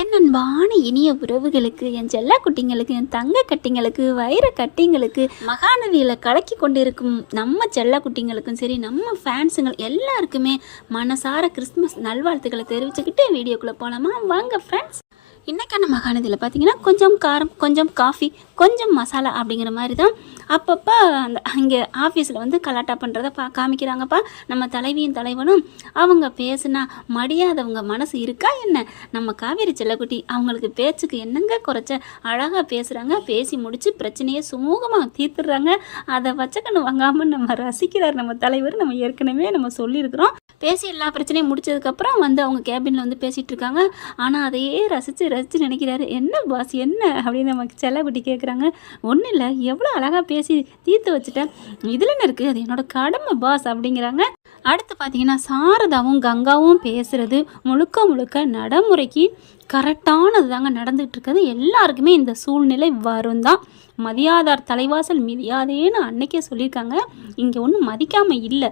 என் அன்பான இனிய உறவுகளுக்கு, என் செல்ல குட்டிங்களுக்கு, என் தங்க கட்டிங்களுக்கு, வைர கட்டிங்களுக்கு, மகாநதியில் கலக்கி கொண்டிருக்கும் நம்ம செல்ல குட்டிங்களுக்கும் சரி, நம்ம ஃபேன்ஸுங்கள் எல்லாருக்குமே மனசார கிறிஸ்துமஸ் நல்வாழ்த்துக்களை தெரிவிச்சுக்கிட்டு வீடியோக்குள்ளே போகலாமா? வாங்க ஃப்ரெண்ட்ஸ். இன்றைக்கான மகாநதியில் பார்த்தீங்கன்னா கொஞ்சம் காரம், கொஞ்சம் காஃபி, கொஞ்சம் மசாலா அப்படிங்கிற மாதிரி தான் அப்பப்போ அந்த இங்கே ஆஃபீஸில் வந்து கலாட்டா பண்ணுறத காமிக்கிறாங்கப்பா. நம்ம தலைவியும் தலைவனும் அவங்க பேசுனா மடியாதவங்க மனசு இருக்கா என்ன? நம்ம காவேரி செல்லக்குட்டி அவங்களுக்கு பேச்சுக்கு என்னங்க குறைச்ச, அழகாக பேசுகிறாங்க. பேசி முடித்து பிரச்சனையை சுமூகமாக தீர்த்துடுறாங்க. அதை வச்சக்கன்னு வாங்காமல் நம்ம ரசிக்கிறார் நம்ம தலைவர். நம்ம ஏற்கனவே நம்ம சொல்லியிருக்கிறோம். பேசி எல்லா பிரச்சனையும் முடிச்சதுக்கப்புறம் வந்து அவங்க கேபினில் வந்து பேசிகிட்டு இருக்காங்க. ஆனால் அதையே ரசித்து ரசித்து நினைக்கிறாரு. என்ன பாஸ் என்ன அப்படின்னு நமக்கு செல்லக்குட்டி கேட்குறாங்க. ஒன்றும் இல்லை, எவ்வளோ அழகாக பேசி தீர்த்து வச்சுட்டேன், இதில் என்ன இருக்குது, அது என்னோட கடமை பாஸ் அப்படிங்கிறாங்க. அடுத்து பார்த்தீங்கன்னா சாரதாவும் கங்காவும் பேசுகிறது முழுக்க முழுக்க நடைமுறைக்கு கரெக்டானது தாங்க நடந்துகிட்டு இருக்குது. எல்லாருக்குமே இந்த சூழ்நிலை வரும் தான். மதியாதார் தலைவாசல் மிதியாதேன்னு அன்னைக்கே சொல்லியிருக்காங்க. இங்கே ஒன்றும் மதிக்காமல் இல்லை.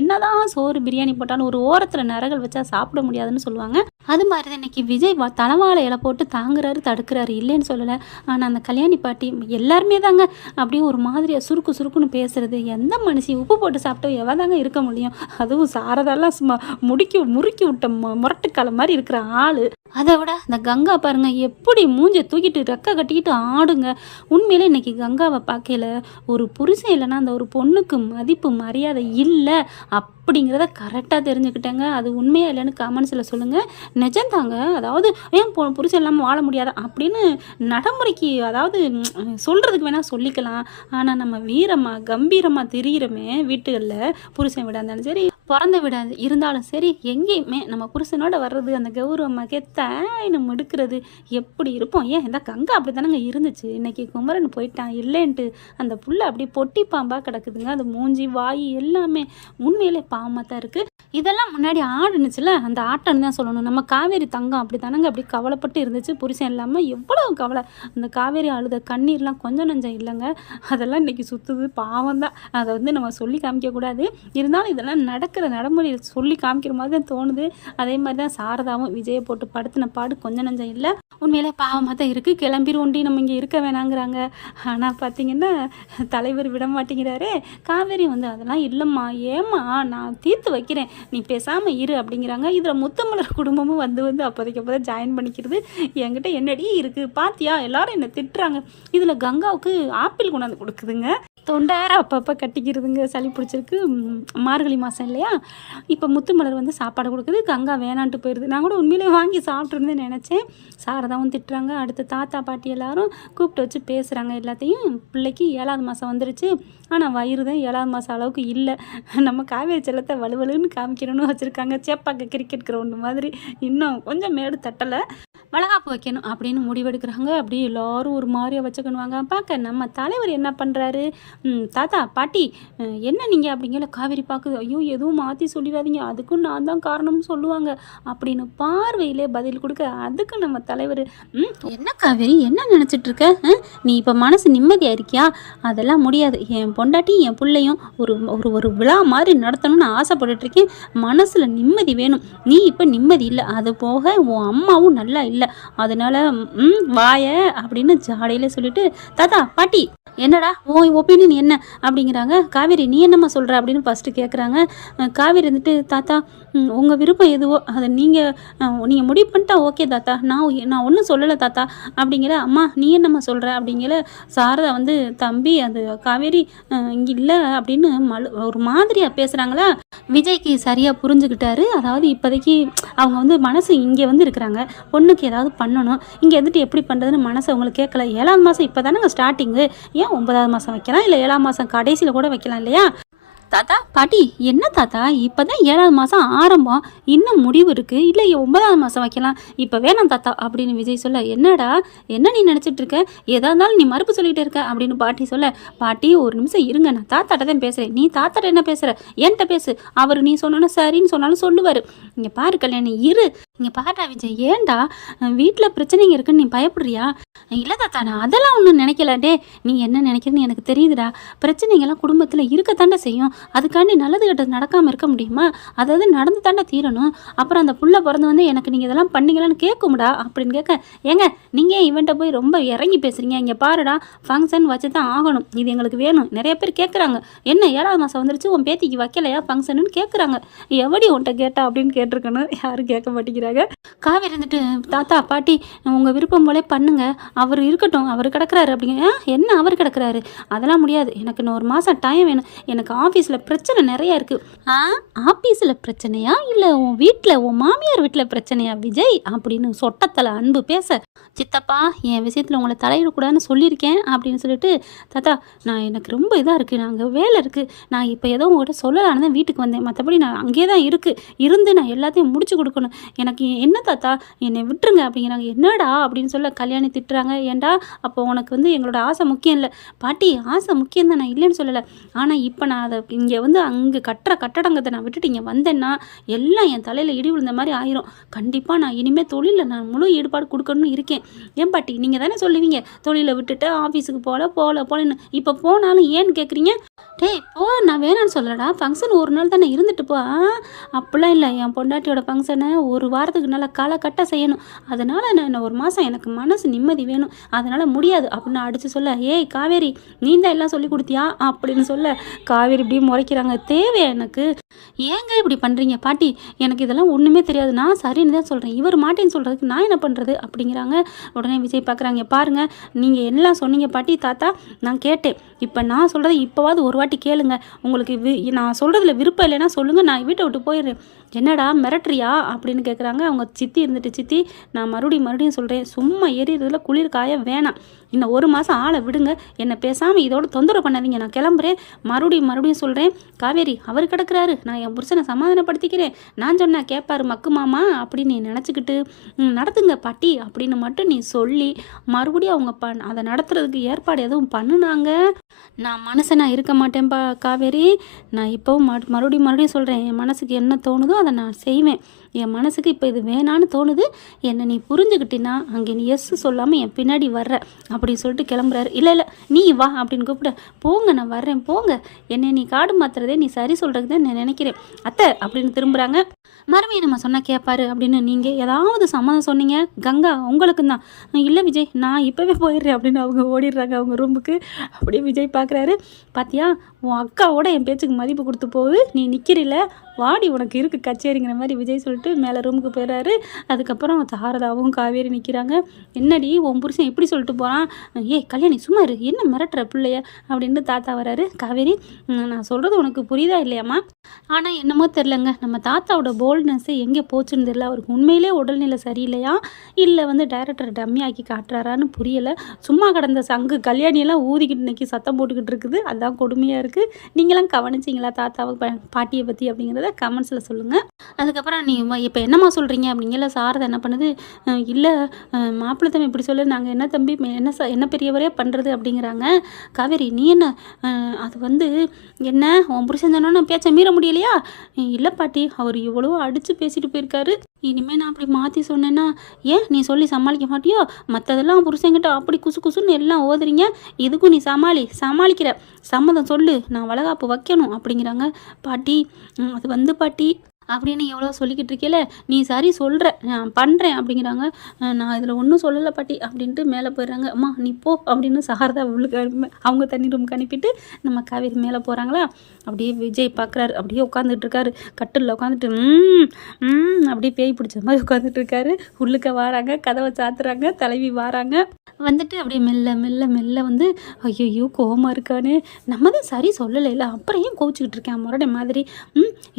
என்னதான் சோறு பிரியாணி போட்டாலும் ஒரு ஓரத்தில் நரகள் வச்சா சாப்பிட முடியாதுன்னு சொல்லுவாங்க. அது மாதிரி தான் இன்றைக்கி விஜய் தலைவாழை இலை போட்டு தாங்குறாரு, தடுக்கிறாரு, இல்லைன்னு சொல்லலை. ஆனால் அந்த கல்யாணி பாட்டி எல்லாருமே தாங்க அப்படியே ஒரு மாதிரியாக சுருக்கு சுருக்குன்னு பேசுகிறது. எந்த மனுஷி உப்பு போட்டு சாப்பிட்டு எவ்வளோ தாங்க இருக்க முடியும்? அதுவும் சாரதாலாம் சும்மா முறுக்கி விட்ட முரட்டுக்கால மாதிரி இருக்கிற ஆள். அதை விட இந்த கங்கா பாருங்க, எப்படி மூஞ்சை தூக்கிட்டு ரெக்க கட்டிக்கிட்டு ஆடுங்க. உண்மையிலே இன்னைக்கு கங்காவை பார்க்கல, ஒரு புருஷன் இல்லைன்னா அந்த ஒரு பொண்ணுக்கு மதிப்பு மரியாதை இல்லை அப்படிங்கிறத கரெக்டாக தெரிஞ்சுக்கிட்டேங்க. அது உண்மையா இல்லைன்னு கமெண்ட்ஸில் சொல்லுங்கள். நிஜந்தாங்க. அதாவது ஏன் புருஷன் இல்லாமல் வாழ முடியாதா அப்படின்னு நடைமுறைக்கு அதாவது சொல்கிறதுக்கு வேணால் சொல்லிக்கலாம். ஆனால் நம்ம வீரமாக கம்பீரமாக தெரிகிறோமே வீட்டுகளில், புருஷன் விட இருந்தாலும் சரி, பிறந்த விட இருந்தாலும் சரி, எங்கேயுமே நம்ம புருஷனோட வர்றது அந்த கௌரவமாக தாயினம் எடுக்கிறது எப்படி இருப்போம்? ஏன் இந்த கங்கா அப்படி தானங்க இருந்துச்சு. இன்னைக்கு குமரன் போயிட்டான் இல்லைன்ட்டு அந்த புள்ள அப்படி பொட்டி பாம்பாக கிடக்குதுங்க. அது மூஞ்சி வாய் எல்லாமே உண்மையிலே பாவமாக தான் இருக்குது. இதெல்லாம் முன்னாடி ஆடுனுச்சுல, அந்த ஆட்டம்னு தான் சொல்லணும். நம்ம காவேரி தங்கம் அப்படி தானங்க அப்படி கவலைப்பட்டு இருந்துச்சு. புருஷன் இல்லாமல் எவ்வளோ கவலை. அந்த காவேரி அழுத கண்ணீர்லாம் கொஞ்சம் நஞ்சம் இல்லைங்க. அதெல்லாம் இன்றைக்கி சுற்றுது, பாவம் தான். அதை வந்து நம்ம சொல்லி காமிக்கக்கூடாது. இருந்தாலும் இதெல்லாம் நடக்கிற நடைமுறையில் சொல்லி காமிக்கிற மாதிரி தான் தோணுது. அதே மாதிரி தான் சாரதாவும் விஜயை போட்டு படுத்தின பாடு கொஞ்சம் நஞ்சம் இல்லை. உண்மையிலே பாவமாக தான் இருக்குது. கிளம்பிடுவோண்டி, நம்ம இங்கே இருக்க வேணாங்கிறாங்க. ஆனால் பார்த்தீங்கன்னா தலைவர் விட மாட்டேங்கிறாரே. காவேரி வந்து அதெல்லாம் இல்லைம்மா, ஏம்மா நான் தீர்த்து வைக்கிறேன், நீ பேசாமல் இரு அப்படிங்கிறாங்க. இதில் முத்தமலர் குடும்பமும் வந்து அப்போதைக்கு ஜாயின் பண்ணிக்கிறது. என்கிட்ட என்னடி இருக்குது பாத்தியா, எல்லாரும் என்னை திட்டுறாங்க. இதில் கங்காவுக்கு ஆப்பிள் கொண்டாந்து கொடுக்குதுங்க. தொண்டார அப்பப்போ கட்டிக்கிறதுங்க. சளி பிடிச்சிருக்கு, மார்கழி மாதம் இல்லையா? இப்போ முத்துமலர் வந்து சாப்பாடு கொடுக்குது, கங்கா வேணான்ட்டு போயிடுது. நான் கூட உண்மையிலே வாங்கி சாப்பிட்ருந்தேன்னு நினச்சேன். சாரதாவும் திட்டுறாங்க. அடுத்து தாத்தா பாட்டி எல்லாரும் கூப்பிட்டு வச்சு பேசுகிறாங்க எல்லாத்தையும். பிள்ளைக்கு 7வது மாதம் வந்துருச்சு, ஆனால் வயிறு தான் 7வது மாதம் அளவுக்கு இல்லை. நம்ம காவேரி செல்லத்தை வலுவலுன்னு காமிக்கணும்னு வச்சுருக்காங்க. சேப்பாக்க கிரிக்கெட் கிரவுண்டு மாதிரி. இன்னும் கொஞ்சம் மேடு தட்டலை, வளகாப்பு வைக்கணும் அப்படின்னு முடிவெடுக்கிறாங்க. அப்படியே எல்லோரும் ஒரு மாதிரியாக வச்சுக்கணுவாங்க. பார்க்க நம்ம தலைவர் என்ன பண்ணுறாரு, தாத்தா பாட்டி என்ன நீங்கள் அப்படிங்கிற காவேரி பார்க்குது. ஐயோ எதுவும் மாற்றி சொல்லிடாதீங்க, அதுக்கும் நான் தான் காரணம்னு சொல்லுவாங்க அப்படின்னு பார்வையிலே பதில் கொடுக்க, அதுக்கு நம்ம தலைவர் என்ன காவேரி என்ன நினச்சிட்ருக்க, நீ இப்போ மனசு நிம்மதியாக இருக்கியா? அதெல்லாம் முடியாது. என் பொண்டாட்டி என் பிள்ளையும் ஒரு ஒரு ஒரு விழா மாதிரி நடத்தணும்னு ஆசைப்பட்டுருக்கேன். மனசில் நிம்மதி வேணும். நீ இப்போ நிம்மதி இல்லை, அது போக உன் அம்மாவும் நல்லா இல்லை, அதனால வாய அப்படின்னு ஜாடையிலே சொல்லிட்டு, தாத்தா பாட்டி என்னடா உன் ஒப்பீனியன் என்ன அப்படிங்கிறாங்க. காவேரி நீ என்னம்மா சொல்கிற அப்படின்னு ஃபஸ்ட்டு கேட்குறாங்க. காவேரி வந்துட்டு, தாத்தா உங்கள் விருப்பம் எதுவோ அதை நீங்கள் முடிவு பண்ணிட்டா ஓகே தாத்தா, நான் ஒன்றும் சொல்லலை தாத்தா அப்படிங்கிற. அம்மா நீ என்னம்மா சொல்கிற அப்படிங்கிற. சாரதா வந்து, தம்பி அது காவேரி இங்கே இல்லை அப்படின்னு ஒரு மாதிரியாக பேசுகிறாங்களா. விஜய்க்கு சரியாக புரிஞ்சுக்கிட்டாரு. அதாவது இப்போதைக்கு அவங்க வந்து மனசு இங்கே வந்து இருக்கிறாங்க, பொண்ணுக்கு ஏதாவது பண்ணணும், இங்கே வந்துட்டு எப்படி பண்ணுறதுன்னு மனசு அவங்களுக்கு கேட்கல. 7வது மாதம் இப்போ தானேங்க ஸ்டார்டிங்கு, ஏன் 9வது மாதம் வைக்கலாம், இல்லை 7ஆம் மாதம் கடைசியில் கூட வைக்கலாம் இல்லையா? தாத்தா பாட்டி என்ன தாத்தா, இப்போ தான் 7வது மாதம் ஆரம்பம், இன்னும் முடிவு இருக்குது, இல்லை 9வது மாதம் வைக்கலாம், இப்போ வேணாம் தாத்தா அப்படின்னு விஜய் சொல்ல, என்னடா என்ன நீ நினச்சிட்டு இருக்க, எதாக இருந்தாலும் நீ மறுப்பு சொல்லிகிட்டே இருக்க அப்படின்னு பாட்டி சொல்ல, பாட்டி ஒரு நிமிஷம் இருங்க, நான் தாத்தாட்ட தான் பேசுகிறேன், நீ தாத்தாட்ட என்ன பேசுகிற, என்கிட்ட பேசு, அவர் நீ சொன்னோன்னா சரின்னு சொன்னாலும் சொல்லுவார். இங்கே பாரு கல்யாணி இரு, இங்கே பாட்டா விஜய், ஏன்டா வீட்டில் பிரச்சனைங்க இருக்குன்னு நீ பயப்படுறியா? இல்லை தாத்தா நான் அதெல்லாம் ஒன்றும் நினைக்கல. டே நீ என்ன நினைக்கிறதுன்னு எனக்கு தெரியுதுடா, பிரச்சனைங்கள்லாம் குடும்பத்தில் இருக்கத்தாண்டா செய்யும், அதுக்காண்டி நல்லது கெட்டது நடக்காமல் இருக்க முடியுமா? அதாவது நடந்து தாண்டா தீரணும். அப்புறம் அந்த புள்ள பிறந்து வந்து எனக்கு நீங்கள் இதெல்லாம் பண்ணீங்களான்னு கேட்கும்டா அப்படின்னு கேட்க, ஏங்க நீங்கள் ஏன் இவன்ட்ட போய் ரொம்ப இறங்கி பேசுகிறீங்க? இங்கே பாருடா, ஃபங்க்ஷன் வச்சு தான் ஆகணும், இது எங்களுக்கு வேணும். நிறைய பேர் கேட்குறாங்க, என்ன 7வது மாதம் வந்துருச்சு உன் பேத்திக்கு வைக்கலையா ஃபங்க்ஷனுன்னு கேட்குறாங்க. எவடி உன்ட்ட கேட்டா அப்படின்னு கேட்டிருக்கணும். யாரும் கேட்க மாட்டேங்கிறாங்க. காவேரி இருந்துட்டு, தாத்தா பாட்டி உங்கள் விருப்பம் போலே பண்ணுங்க, அவர் இருக்கட்டும், அவர் கிடக்குறாரு அப்படிங்க. என்ன அவர் கிடக்குறாரு? அதெல்லாம் முடியாது, எனக்கு இன்னும் 1 மாதம் டைம் வேணும், எனக்கு ஆஃபீஸில் பிரச்சனை நிறையா இருக்குது. ஆஃபீஸில் பிரச்சனையா இல்லை உன் வீட்டில் உன் மாமியார் வீட்டில் பிரச்சனையா விஜய் அப்படின்னு சொட்டத்தில் அன்பு பேச, சித்தப்பா என் விஷயத்தில் உங்களை தலையிடக்கூடாதுன்னு சொல்லியிருக்கேன் அப்படின்னு சொல்லிட்டு, தாத்தா நான் எனக்கு ரொம்ப இதாக இருக்குது, நாங்கள் வேலை இருக்குது, நான் இப்போ ஏதோ உங்கள்கிட்ட சொல்லலான்னு தான் வீட்டுக்கு வந்தேன், மற்றபடி நான் அங்கேயே தான் இருந்து நான் எல்லாத்தையும் முடிச்சு கொடுக்கணும், எனக்கு என்ன தாத்தா என்னை விட்டுருங்க அப்படிங்கிறாங்க. என்னடா அப்படின்னு சொல்ல கல்யாணி திட்டுறாங்க. ஏண்டா அப்போ உனக்கு வந்து எங்களோட ஆசை முக்கியம் இல்லை? பாட்டி ஆசை முக்கியம் தான், நான் இல்லைன்னு சொல்லலை. ஆனால் இப்போ நான் அதை இங்கே வந்து அங்கே கட்டுற கட்டடங்கத்தை நான் விட்டுட்டு இங்கே வந்தேன்னா எல்லாம் என் தலையில் இடி விழுந்த மாதிரி ஆயிரும். கண்டிப்பாக நான் இனிமேல் தொழிலில் நான் முழு ஈடுபாடு கொடுக்கணும்னு இருக்கேன். ஏன் பாட்டி நீங்கள் தானே சொல்லுவீங்க தொழிலை விட்டுட்டு ஆஃபீஸுக்கு போகலன்னு, இப்போ போனாலும் ஏன்னு கேட்குறீங்க? டேய் போ, நான் வேணான்னு சொல்லடா, ஃபங்க்ஷன் ஒரு நாள் தானே இருந்துட்டு போ. அப்படிலாம் இல்லை, என் பொண்டாட்டியோட ஃபங்க்ஷனை 1 வாரத்துக்கு நல்லா காலக்கட்ட செய்யணும், அதனால் நான் 1 மாதம் எனக்கு மனசு நிம்மதி வேணும், அதனால் முடியாது அப்படின்னு அடித்து சொல்ல, ஏய் காவேரி நீ தான் எல்லாம் சொல்லி கொடுத்தியா அப்படின்னு சொல்ல, காவேரி இப்படி முறைக்கிறாங்க. தேவையா எனக்கு? ஏங்க இப்படி பண்ணுறீங்க பாட்டி? எனக்கு இதெல்லாம் ஒன்றுமே தெரியாது, நான் சரின்னு தான் சொல்கிறேன், இவர் மாட்டேன்னு சொல்கிறதுக்கு நான் என்ன பண்ணுறது அப்படிங்கிறாங்க. உடனே விஜய் பார்க்குறாங்க, பாருங்கள் நீங்கள் எல்லாம் சொன்னீங்க பாட்டி தாத்தா, நான் கேட்டேன், இப்போ நான் சொல்கிறத இப்போவாது ஒரு வாட்டி கேளுங்க, உங்களுக்கு நான் சொல்கிறதுல விருப்பம் இல்லைன்னா சொல்லுங்கள், நான் வீட்டை விட்டு போயிடுறேன். என்னடா மிரட்டுறியா அப்படின்னு கேட்குறாங்க. அவங்க சித்தி இருந்துட்டு, சித்தி நான் மறுபடியும் சொல்கிறேன், சும்மா எரியறதுல குளிர் காய வேணாம், இன்னும் 1 மாதம் ஆளை விடுங்க, என்னை பேசாமல் இதோட தொந்தரவு பண்ணாதீங்க, நான் கிளம்புறேன். மறுபடியும் சொல்கிறேன், காவேரி அவர் கிடக்குறாரு, நான் என் புருஷனை சமாதானப்படுத்திக்கிறேன், நான் சொன்னேன் கேட்பாரு மக்கு மாமா அப்படின்னு நீ நினச்சிக்கிட்டு நடத்துங்க பாட்டி அப்படின்னு மட்டும் நீ சொல்லி மறுபடியும் அவங்க அதை நடத்துறதுக்கு ஏற்பாடு எதுவும் பண்ணுனாங்க, நான் மனுஷனாக இருக்க மாட்டேன்ப்பா காவேரி. நான் இப்போவும் மறுபடியும் சொல்கிறேன், என் மனசுக்கு என்ன தோணுதோ அதை நான் செய்வேன், என் மனசுக்கு இப்போ இது வேணான்னு தோணுது, என்னை நீ புரிஞ்சுக்கிட்டினா அங்கே நீ எஸ் சொல்லாமல் என் பின்னாடி வர்ற அப்படின்னு சொல்லிட்டு கிளம்புறாரு. இல்லை நீ வா அப்படின்னு கூப்பிட, போங்க நான் வர்றேன் போங்க, என்னை நீ காடு மாத்துறதே நீ சரி சொல்கிறதுக்கு தான் நான் நினைக்கிறேன் அத்தை அப்படின்னு திரும்புகிறாங்க. மறுபடியும் நம்ம சொன்னால் கேட்பாரு அப்படின்னு நீங்கள் ஏதாவது சம்மதம் சொன்னீங்க கங்கா உங்களுக்கு தான். இல்லை விஜய் நான் இப்போவே போயிடுறேன் அப்படின்னு அவங்க ஓடிடுறாங்க அவங்க ரூமுக்கு. அப்படியே விஜய் பார்க்குறாரு, பாத்தியா உன் அக்காவோட என் பேச்சுக்கு மதிப்பு கொடுத்து போகுது, நீ நிற்கிறீல வாடி உனக்கு இருக்குது கச்சேரிங்கிற மாதிரி விஜய் சொல்லிட்டு மேலே ரூமுக்கு போயிடுறாரு. அதுக்கப்புறம் சாரதாவும் காவேரி நிற்கிறாங்க. என்னடி உன் புருஷன் இப்படி சொல்லிட்டு போகிறான், ஏய் கல்யாணி சும்மா இரு, என்ன மிரட்டுற பிள்ளைய அப்படின்ட்டு தாத்தா வராரு. காவேரி நான் சொல்கிறது உனக்கு புரியுதா இல்லையாம்மா? ஆனால் என்னமோ தெரிலங்க, நம்ம தாத்தாவோட போல்ட்னஸ்ஸு எங்கே போச்சுன்னு தெரியல, அவருக்கு உண்மையிலே உடல்நிலை சரியில்லையா இல்லை வந்து டைரக்டர் டம்மி ஆக்கி காட்டுறாரான்னு புரியலை. சும்மா கடந்த சங்கு கல்யாணியெல்லாம் ஊதிக்கிட்டு இன்னைக்கு சத்தம் போட்டுக்கிட்டு இருக்குது, அதுதான் கொடுமையாக இருக்குது. நீங்களாம் கவனிச்சிங்களா தாத்தாவை பாட்டியை பற்றி அப்படிங்கிறத கமெண்ட்ஸில் சொல்லுங்கள். அதுக்கப்புறம் நீ இப்போ என்னம்மா சொல்கிறீங்க அப்படிங்கிற சாரதா என்ன பண்ணுது, இல்லை மாப்பிள்ளை தம்பி இப்படி சொல்லு, நாங்கள் என்ன தம்பி என்ன பெரியவரே பண்ணுறது அப்படிங்கிறாங்க. காவேரி நீ என்ன அது வந்து என்ன உன் புருஷன் சொன்னா பேச்ச மீற முடியலையா? இல்லை பாட்டி அவர் இவ்வளோ அடித்து பேசிட்டு போயிருக்காரு, இனிமேல் நான் அப்படி மாற்றி சொன்னேன்னா ஏன் நீ சொல்லி சமாளிக்க மாட்டியோ? மற்றதெல்லாம் புருஷங்கிட்ட அப்படி குசுன்னு எல்லாம் ஓதுறீங்க, இதுக்கும் நீ சமாளிக்கிற, சம்மதம் சொல்லு, நான் வளகாப்பு வைக்கணும் அப்படிங்கிறாங்க. பாட்டி அது வந்து பாட்டி அப்படின்னு எவ்வளோ சொல்லிக்கிட்டு இருக்கேல, நீ சரி சொல்கிற நான் பண்ணுறேன் அப்படிங்கிறாங்க. நான் இதில் ஒன்றும் சொல்லலை பாட்டி அப்படின்ட்டு மேலே போயிடுறாங்க. அம்மா நீ போ அப்படின்னு சாரதா உள்ளுக்கு அவங்க தண்ணி ரூமுக்கு அனுப்பிட்டு நம்ம காவேரி மேலே போகிறாங்களா. அப்படியே விஜய் பார்க்குறாரு, அப்படியே உட்காந்துட்டு இருக்காரு கட்டிலில் உட்காந்துட்டு அப்படியே பேய் பிடிச்ச மாதிரி உட்காந்துட்டு இருக்காரு. உள்ளுக்க வாராங்க, கதவை சாத்துறாங்க, தலைவி வாராங்க. வந்துட்டு அப்படியே மெல்ல வந்து ஐயோ கோவமாக இருக்கானே, நம்ம தான் சரி சொல்லலை, அப்புறம் ஏன் கோவிச்சுக்கிட்டு இருக்கேன் முரடை மாதிரி,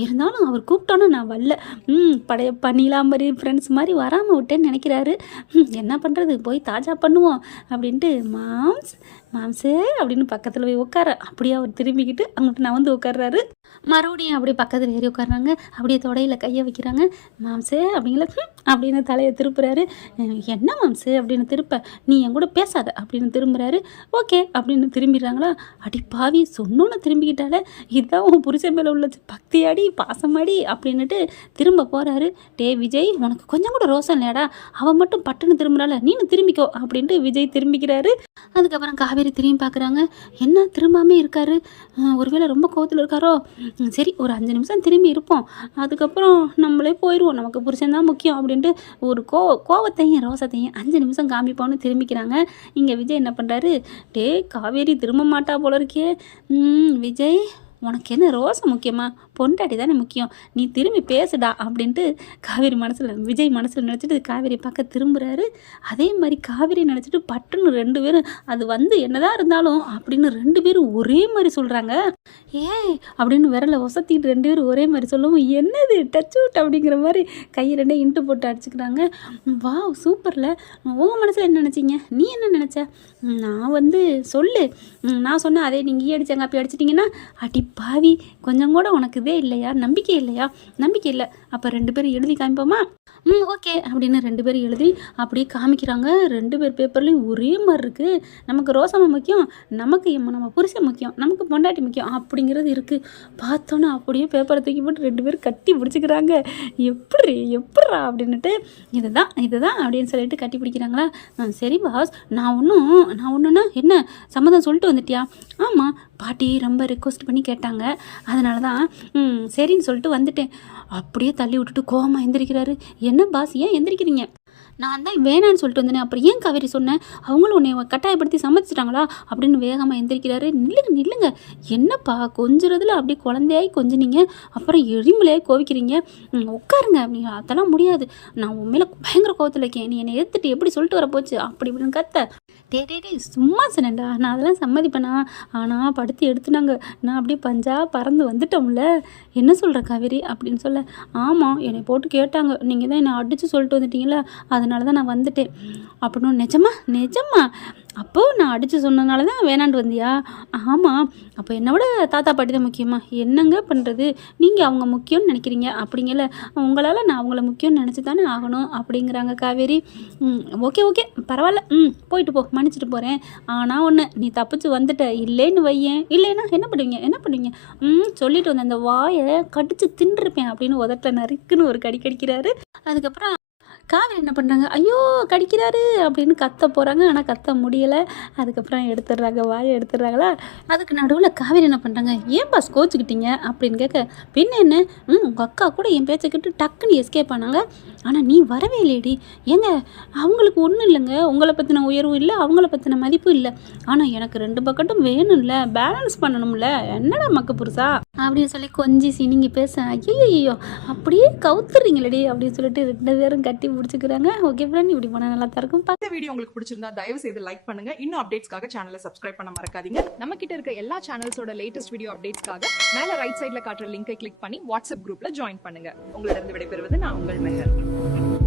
இருந்தாலும் அவர் கூப்பிட்டோன்னு நான் வரல, படையப்பா நீலாம்பரி ஃப்ரெண்ட்ஸ் மாதிரி வராமல் விட்டேன்னு நினைக்கிறாரு. என்ன பண்ணுறது, போய் தாஜா பண்ணுவோம் அப்படின்ட்டு மாம்ஸு அப்படின்னு பக்கத்தில் போய் உட்கார, அப்படியே அவர் திரும்பிக்கிட்டு அங்கிட்டு நான் வந்து உட்கார்றாரு. மறுபடியும் அப்படியே பக்கத்தில் ஏறி உட்காடுறாங்க. அப்படியே தொடையில் கையை வைக்கிறாங்க. மாம்சு அப்படிங்கிற அப்படின்னு தலையை திருப்புறாரு. என்ன மாம்சு அப்படின்னு திருப்ப, நீ என் கூட பேசாத அப்படின்னு திரும்புறாரு. ஓகே அப்படின்னு திரும்பிடுறாங்களா. அடி பாவி சொன்னோன்னு திரும்பிக்கிட்டாலே, இதுதான் உன் புருஷன் மேலே உள்ள பக்தியாடி பாசமாடி அப்படின்னுட்டு திரும்ப போகிறாரு. டே விஜய், உனக்கு கொஞ்சம் கூட ரோசம் இல்லையாடா, அவன் மட்டும் பட்டுன்னு திரும்புறாள், நீனு திரும்பிக்கோ அப்படின்ட்டு விஜய் திரும்பிக்கிறாரு. அதுக்கப்புறம் காவேரி திரும்பி பார்க்குறாங்க. என்ன திரும்பாமே இருக்காரு, ஒருவேளை ரொம்ப கோவத்தில் இருக்காரோ. சரி ஒரு 5 நிமிஷம் திரும்பி இருப்போம், அதுக்கப்புறம் நம்மளே போயிடுவோம், நமக்கு புருஷன் தான் முக்கியம் அப்படின்ட்டு ஒரு கோவத்தையும் ரோசத்தையும் 5 நிமிஷம் காமிப்போன்னு திரும்பிக்கிறாங்க. இங்கே விஜய் என்ன பண்ணுறாரு, டே காவேரி திரும்ப மாட்டா போல இருக்கே. விஜய் உனக்கு என்ன ரோசம் முக்கியமா, பொண்டாட்டி தானே முக்கியம், நீ திரும்பி பேசுடா அப்படின்ட்டு காவேரி விஜய் மனசில் நினச்சிட்டு காவேரி பார்க்க திரும்புகிறாரு. அதே மாதிரி காவேரி நினச்சிட்டு பட்டுன்னு 2 பேரும் அது என்னதான் இருந்தாலும் அப்படின்னு 2 பேரும் ஒரே மாதிரி சொல்கிறாங்க. அப்படின்னு விரலை ஒசத்திட்டு 2 பேரும் ஒரே மாதிரி சொல்லவும், என்னது டச் அவுட் அப்படிங்கிற மாதிரி கையை 2 இன்ட்டு போட்டு அடிச்சுக்கிறாங்க. வா சூப்பரில், உங்கள் மனசில் என்ன நினச்சிங்க, நீ என்ன நினச்ச, நான் சொல்லு, நான் சொன்னேன் அதே நீங்கள் அடித்தாங்க அப்படி அடிச்சிட்டிங்கன்னா, அடி பாவி கொஞ்சம் கூட உனக்கு இதே இல்லையா, நம்பிக்கை இல்லையா, நம்பிக்கை இல்லை, அப்போ 2 பேரும் எழுதி காமிப்போமா, ஓகே அப்படின்னு 2 பேரும் எழுதி அப்படியே காமிக்கிறாங்க. 2 பேர் பேப்பர்லேயும் ஒரே மாதிரி இருக்குது. நமக்கு ரோசமா முக்கியம், நமக்கு நம்ம புருஷன் முக்கியம், நமக்கு பொண்டாட்டி முக்கியம் அப்படிங்கிறது இருக்குது. பார்த்தோன்னா அப்படியே பேப்பரை தூக்கி போட்டு 2 பேரும் கட்டி பிடிச்சிக்கிறாங்க. எப்பட்றா அப்படின்னுட்டு இதுதான் அப்படின்னு சொல்லிட்டு கட்டி பிடிக்கிறாங்களா. சரி பாஸ், நான் ஒன்றுனா என்ன சம்மதம் சொல்லிட்டு வந்துட்டியா, ஆமாம் பாட்டி ரொம்ப ரெக்வஸ்ட் பண்ணி கேட்டாங்க, அதனால தான் சரின்னு சொல்லிட்டு வந்துட்டேன். அப்படியே தள்ளி விட்டுட்டு கோவமாக எந்திரிக்கிறாரு. என்ன பாஸ் ஏன் எந்திரிக்கிறீங்க, நான் தான் வேணான்னு சொல்லிட்டு வந்தேனே, அப்புறம் ஏன் காவேரி சொன்னேன், அவங்களும் உன்னை கட்டாயப்படுத்தி சம்மதிச்சிட்டாங்களா அப்படின்னு வேகமாக எந்திரிக்கிறாரு. நில்லுங்க என்னப்பா கொஞ்சுறதுல அப்படி குழந்தையாகி கொஞ்சினீங்க, அப்புறம் எரிமலையாகி கோவிக்கிறீங்க, உட்காருங்க நீ, அதெல்லாம் முடியாது, நான் உண்மையில பயங்கர கோவத்தில் இருக்கேன், நீ என்னை எடுத்துட்டு எப்படி சொல்லிட்டு வர போச்சு அப்படி இப்படின்னு கத்த. டே சும்மா சொன்னேன்டா, நான் அதெல்லாம் சம்மதிப்பேனா, ஆனால் படுத்து எடுத்துனாங்க, நான் அப்படியே பஞ்சா பறந்து வந்துட்டோம்ல, என்ன சொல்கிற காவேரி அப்படின்னு சொல்ல, ஆமாம் என்னை போட்டு கேட்டாங்க, நீங்கள் தான் என்னை அடித்து சொல்லிட்டு வந்துட்டீங்களா, அதனால தான் நான் வந்துட்டேன் அப்படின்னு. நிஜமா அப்போது நான் அடித்து சொன்னதுனால தான் வேணாண்டு வந்தியா, ஆமாம் அப்போ என்னோட தாத்தா பாட்டி தான் முக்கியமா, என்னங்க பண்ணுறது, நீங்கள் அவங்க முக்கியம்னு நினைக்கிறீங்க, அப்படிங்கல உங்களால் நான் அவங்கள முக்கியம்னு நினச்சி தானே ஆகணும் அப்படிங்கிறாங்க காவேரி. ஓகே பரவாயில்ல, போயிட்டு போ, மன்னிச்சிட்டு போகிறேன், ஆனால் ஒன்று நீ தப்பிச்சு வந்துட்ட, இல்லைன்னு வையேன், இல்லைன்னா என்ன பண்ணுவீங்க சொல்லிட்டு வந்த அந்த வாயை கடிச்சு தின்றுருப்பேன் அப்படின்னு உதட்ட நறுக்குன்னு ஒரு கடிக்கிறாரு. அதுக்கப்புறம் காவேரி என்ன பண்ணுறாங்க, ஐயோ கடிக்கிறாரு அப்படின்னு கத்த போகிறாங்க, ஆனால் கத்த முடியலை. அதுக்கப்புறம் வாயை எடுத்துடுறாங்களா. அதுக்கு நடுவில் காவேரி என்ன பண்ணுறாங்க, ஏன் பாஸ் கோச்சுக்கிட்டீங்க அப்படின்னு கேட்க, பின்ன என்ன உங்கள் அக்கா கூட என் பேச்சை கேட்டு டக்குன்னு எஸ்கேப் ஆனாங்க, ஆனால் நீ வரவே இல்லையடி, ஏங்க அவங்களுக்கு ஒன்றும் இல்லைங்க, உங்களை பற்றின உயர்வும் இல்லை, அவங்கள பற்றின மதிப்பும் இல்லை, ஆனால் எனக்கு 2 பக்கெட்டும் வேணும்ல, பேலன்ஸ் பண்ணணும்ல, என்னடா மக்க புருஷா அப்படின்னு சொல்லி கொஞ்சி சினிங்கி பேச, ஐயோ அப்படியே கவுத்துறீங்களடி அப்படின்னு சொல்லிட்டு 2 பேரும் கட்டி பிடிச்சிக்கிறாங்க. ஓகே ஃப்ரெண்ட், இப்படி போனால் நல்லா தான் இருக்கும். இந்த வீடியோ உங்களுக்கு பிடிச்சிருந்தா தயவு செய்து லைக் பண்ணுங்க. இன்னும் அப்டேட்ஸ்க்காக சேனலை சப்ஸ்கிரைப் பண்ண மறக்காதீங்க. நம்ம கிட்ட இருக்க எல்லா சேனல்ஸோட லேட்டஸ்ட் வீடியோ அப்டேட்ஸ்க்காக மேல ரைட் சைடுல காட்டுற லிங்கை கிளிக் பண்ணி வாட்ஸ்அப் குரூப்ல ஜாயின் பண்ணுங்க. உங்களிடம் விடைபெறுவது நான் உங்கள் மெஹர்.